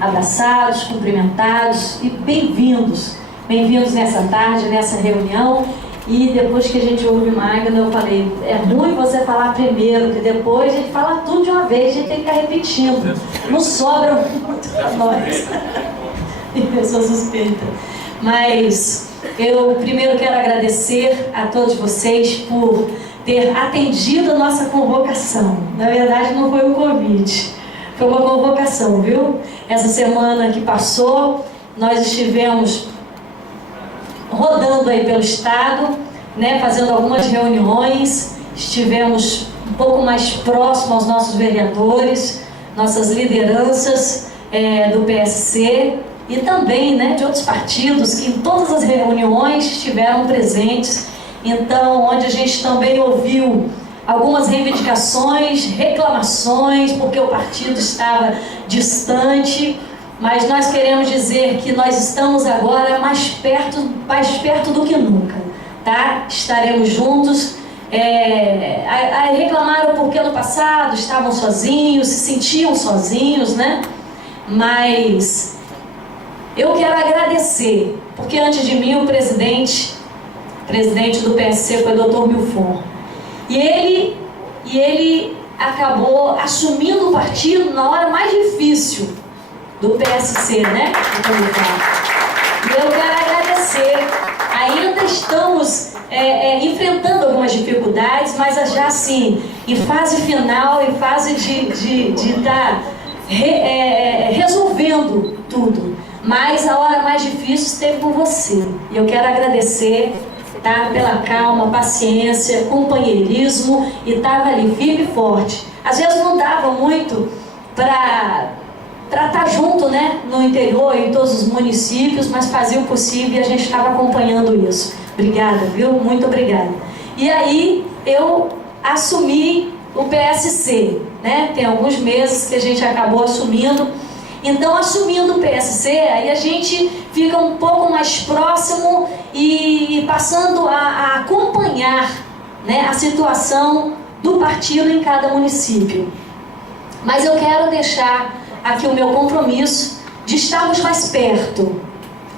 abraçados, cumprimentados e bem-vindos. Bem-vindos nessa tarde, nessa reunião. E depois que a gente ouve Magda, eu falei, é ruim você falar primeiro, que depois a gente fala tudo de uma vez, a gente tem que ficar repetindo. Não sobra muito para nós. Eu sou suspeita. Mas eu primeiro quero agradecer a todos vocês por ter atendido a nossa convocação. Na verdade, não foi um convite, foi uma convocação, viu? Essa semana que passou, nós estivemos rodando aí pelo estado, né, fazendo algumas reuniões, estivemos um pouco mais próximos aos nossos vereadores, nossas lideranças do PSC e também, né, de outros partidos que em todas as reuniões estiveram presentes. Então, onde a gente também ouviu algumas reivindicações, reclamações, porque o partido estava distante. Mas nós queremos dizer que nós estamos agora mais perto do que nunca, tá? Estaremos juntos. Reclamaram porque no passado estavam sozinhos, se sentiam sozinhos, né? Mas eu quero agradecer, porque antes de mim o presidente do PSC foi o Dr. Milfon. E ele acabou assumindo o partido na hora mais difícil do PSC, né? E eu quero agradecer. Ainda estamos enfrentando algumas dificuldades, mas já assim, em fase final, em fase de estar resolvendo tudo. Mas a hora mais difícil esteve com você. E eu quero agradecer, tá? Pela calma, paciência, companheirismo, e estava ali firme e forte. Às vezes não dava muito para estar junto, né, no interior, em todos os municípios, mas fazia o possível e a gente estava acompanhando isso. Obrigada, viu? Muito obrigada. E aí eu assumi o PSC, né? Tem alguns meses que a gente acabou assumindo. Então, assumindo o PSC, aí a gente fica um pouco mais próximo e passando a acompanhar, né, a situação do partido em cada município. Mas eu quero deixar aqui o meu compromisso de estarmos mais perto.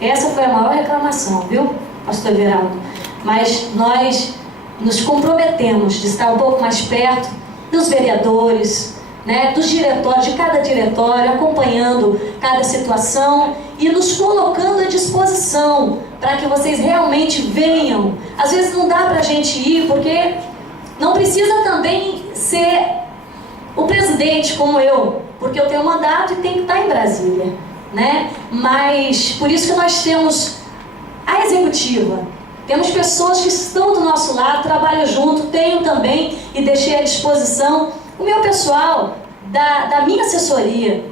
Essa foi a maior reclamação, viu, pastor Everaldo? Mas nós nos comprometemos de estar um pouco mais perto dos vereadores, né, dos diretórios, de cada diretório, acompanhando cada situação e nos colocando à disposição para que vocês realmente venham. Às vezes não dá para a gente ir, porque não precisa também ser o presidente como eu, porque eu tenho mandato e tenho que estar em Brasília, né? Mas por isso que nós temos a executiva, temos pessoas que estão do nosso lado, trabalham junto, tenho também e deixei à disposição o meu pessoal da minha assessoria,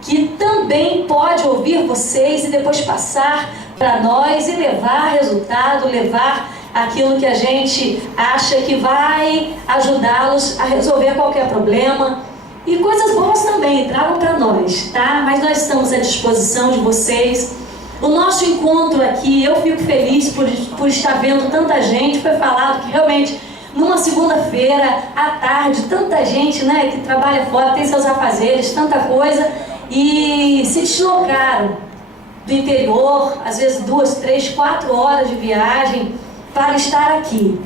que também pode ouvir vocês e depois passar para nós e levar resultado, levar aquilo que a gente acha que vai ajudá-los a resolver qualquer problema. E coisas boas também, tragam para nós, tá? Mas nós estamos à disposição de vocês. O nosso encontro aqui, eu fico feliz por estar vendo tanta gente. Foi falado que realmente numa segunda-feira, à tarde, tanta gente, né, que trabalha fora, tem seus afazeres, tanta coisa, e se deslocaram do interior, às vezes 2, 3, 4 horas de viagem para estar aqui.